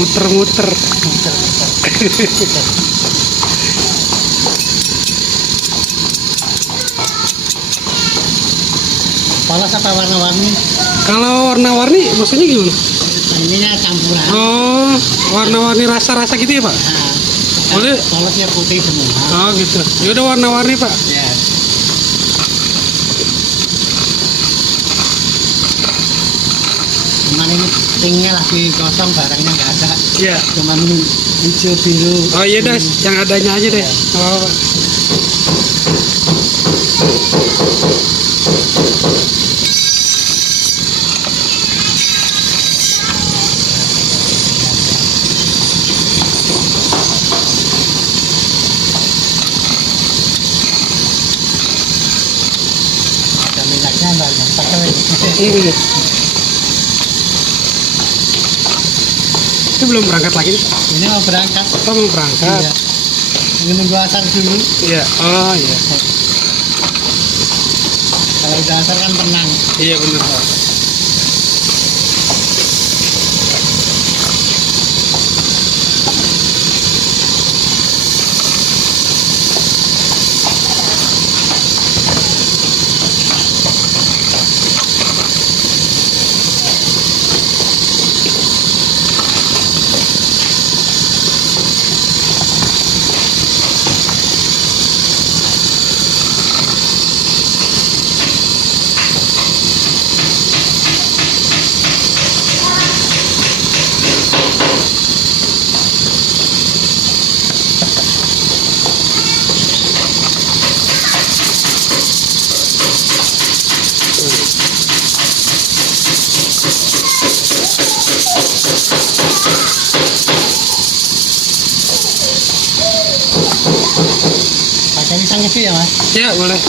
Muter-muter. Polos apa warna-warni? Kalau warna-warni maksudnya gimana? Ininya campuran. Oh, warna-warni rasa-rasa gitu ya Pak? Nah, Boleh. polosnya putih semua. Oh gitu. Ya udah warna-warni Pak. Ya. Cuman ini pinknya lagi kosong, barangnya nggak ada. Iya. Cuman hijau biru. Oh iya dah, yang adanya aja deh. Oh. Ada minyaknya banyak. Pakai. Ini. Itu belum berangkat lagi nih? Ini mau berangkat. Oh, mau berangkat. Iya. Ini nunggu asar dulu. Iya. Oh iya. Kalau udah asar kan tenang. Iya benar Pak. Pakai pisang kecil ya Mas? Ya boleh.